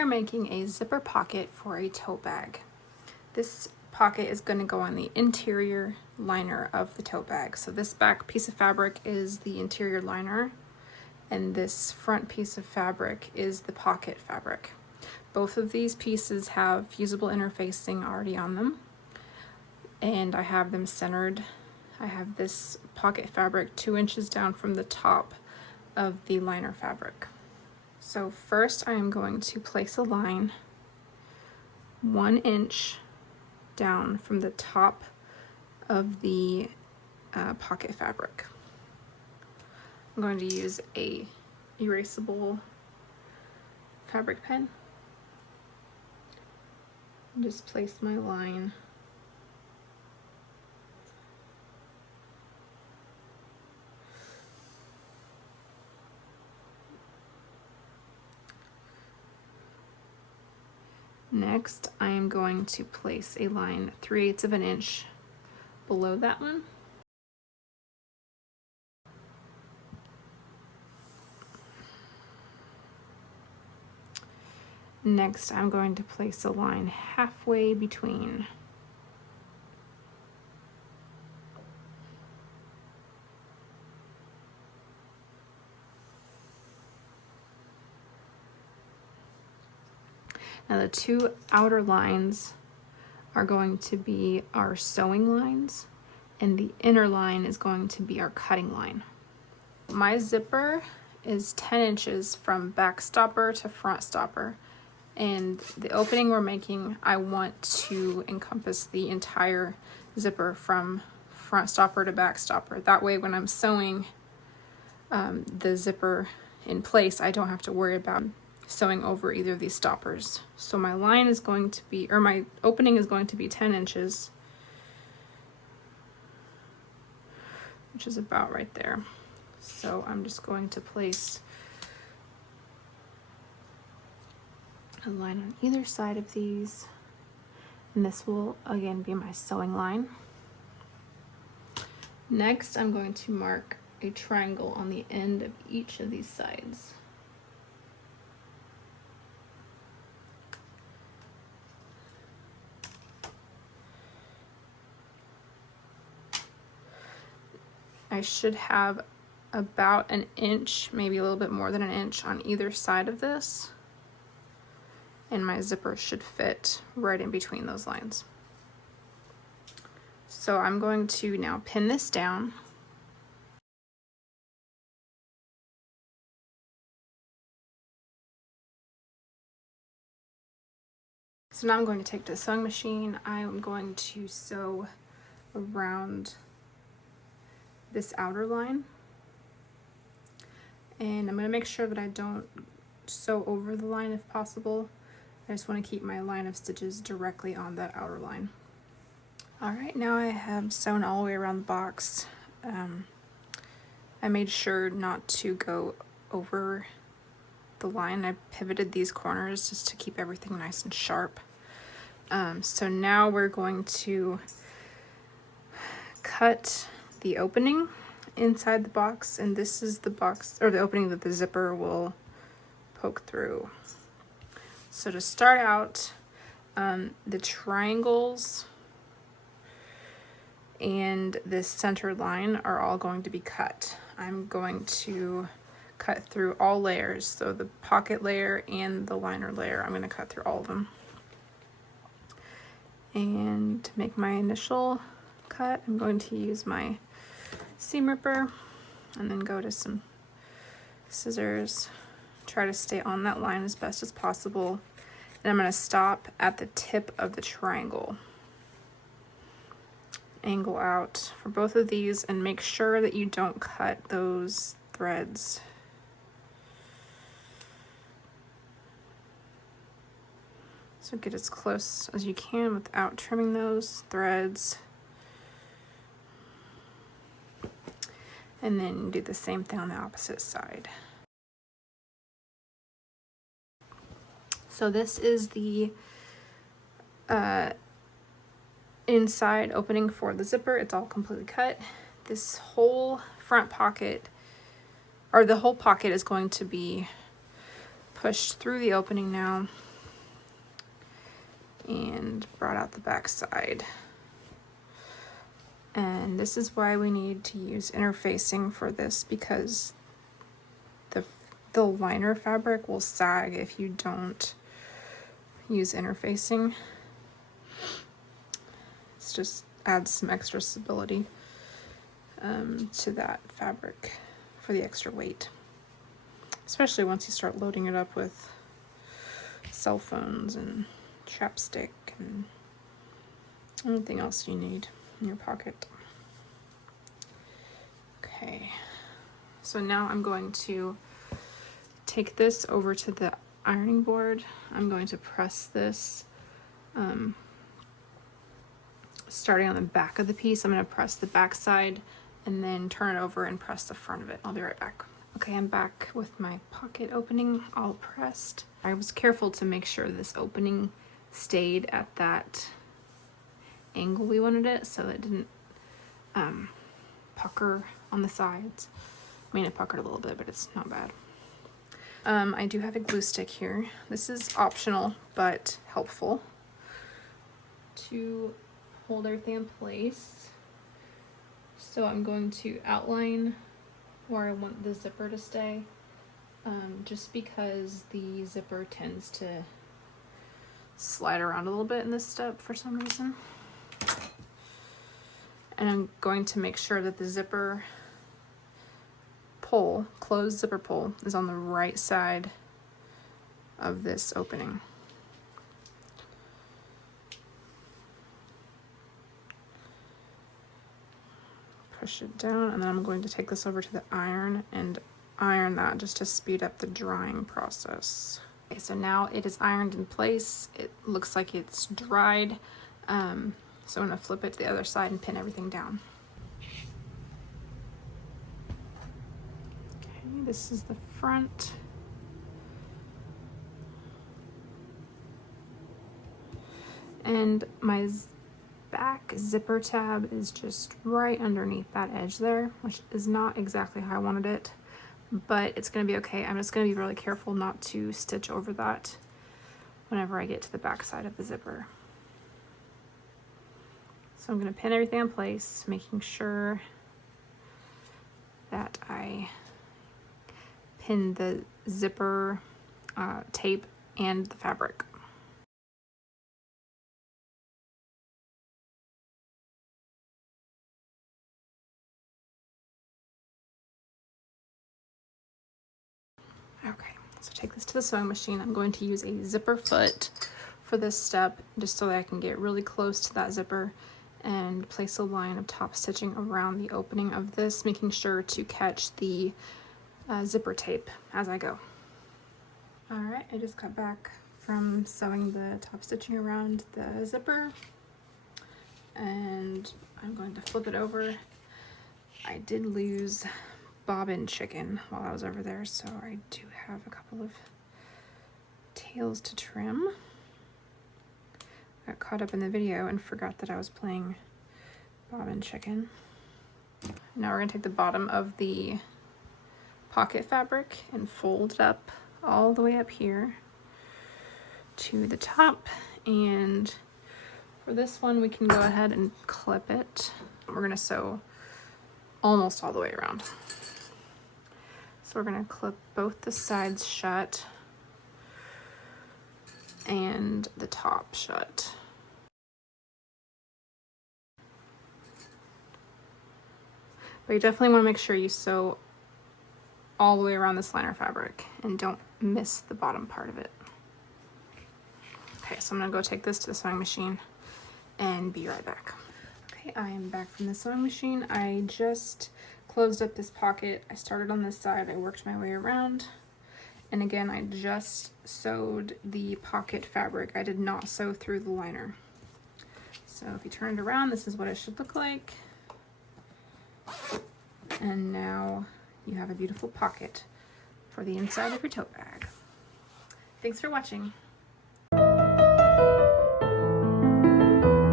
We are making a zipper pocket for a tote bag. This pocket is going to go on the interior liner of the tote bag. So this back piece of fabric is the interior liner, and this front piece of fabric is the pocket fabric. Both of these pieces have fusible interfacing already on them, and I have them centered. I have this pocket fabric 2 inches down from the top of the liner fabric. So first I am going to place a line 1 inch down from the top of the pocket fabric. I'm going to use a erasable fabric pen and just place my line Next, I am going to place a line 3/8 of an inch below that one. Next, I'm going to place a line halfway between. Now the two outer lines are going to be our sewing lines, and the inner line is going to be our cutting line. My zipper is 10 inches from back stopper to front stopper, and the opening we're making, I want to encompass the entire zipper from front stopper to back stopper. That way when I'm sewing the zipper in place, I don't have to worry about sewing over either of these stoppers. So my line is going to be, or my opening is going to be 10 inches, which is about right there. So I'm just going to place a line on either side of these, and this will again be my sewing line. Next, I'm going to mark a triangle on the end of each of these sides. I should have about an inch, maybe a little bit more than an inch on either side of this, and my zipper should fit right in between those lines. So I'm going to now pin this down. So now I'm going to take to the sewing machine. I am going to sew around this outer line, and I'm going to make sure that I don't sew over the line if possible. I just want to keep my line of stitches directly on that outer line. Alright, now I have sewn all the way around the box. I made sure not to go over the line. I pivoted these corners just to keep everything nice and sharp. So now we're going to cut the opening inside the box, and this is the box, or the opening that the zipper will poke through. So to start out, the triangles and this center line are all going to be cut. I'm going to cut through all layers, so the pocket layer and the liner layer, I'm going to cut through all of them. And to make my initial cut, I'm going to use my seam ripper and then go to some scissors, try to stay on that line as best as possible, and I'm going to stop at the tip of the triangle. Angle out for both of these and make sure that you don't cut those threads. So get as close as you can without trimming those threads. And then do the same thing on the opposite side. So this is the inside opening for the zipper. It's all completely cut. This whole front pocket, or the whole pocket, is going to be pushed through the opening now. and brought out the back side. And this is why we need to use interfacing for this, because the liner fabric will sag if you don't use interfacing. It just adds some extra stability to that fabric for the extra weight, especially once you start loading it up with cell phones and chapstick and anything else you need in your pocket. Okay, so now I'm going to take this over to the ironing board. I'm going to press this starting on the back of the piece. I'm going to press the back side and then turn it over and press the front of it. I'll be right back. Okay, I'm back with my pocket opening all pressed. I was careful to make sure this opening stayed at that angle we wanted it, so it didn't pucker on the sides. I mean, it puckered a little bit, but it's not bad. I do have a glue stick here. This is optional, but helpful to hold everything in place. So I'm going to outline where I want the zipper to stay, just because the zipper tends to slide around a little bit in this step for some reason. And I'm going to make sure that the zipper pull, closed zipper pull, is on the right side of this opening. Push it down, and then I'm going to take this over to the iron and iron that just to speed up the drying process. Okay, so now it is ironed in place. It looks like it's dried. So I'm gonna flip it to the other side and pin everything down. Okay, this is the front. And my back zipper tab is just right underneath that edge there, which is not exactly how I wanted it, but it's gonna be okay. I'm just gonna be really careful not to stitch over that whenever I get to the back side of the zipper. So I'm gonna pin everything in place, making sure that I pin the zipper tape and the fabric. Okay, so take this to the sewing machine. I'm going to use a zipper foot for this step, just so that I can get really close to that zipper and place a line of top stitching around the opening of this, making sure to catch the zipper tape as I go. All right, I just got back from sewing the top stitching around the zipper, and I'm going to flip it over. I did lose bobbin chicken while I was over there, so I do have a couple of tails to trim. Got caught up in the video and forgot that I was playing bobbin chicken. Now we're gonna take the bottom of the pocket fabric and fold it up all the way up here to the top, and for this one we can go ahead and clip it. We're gonna sew almost all the way around. So we're gonna clip both the sides shut and the top shut. But you definitely wanna make sure you sew all the way around this liner fabric and don't miss the bottom part of it. Okay, so I'm gonna go take this to the sewing machine and be right back. Okay, I am back from the sewing machine. I just closed up this pocket. I started on this side, I worked my way around, and again I just sewed the pocket fabric. I did not sew through the liner. So if you turn it around, this is what it should look like. And now you have a beautiful pocket for the inside of your tote bag. Thanks for watching.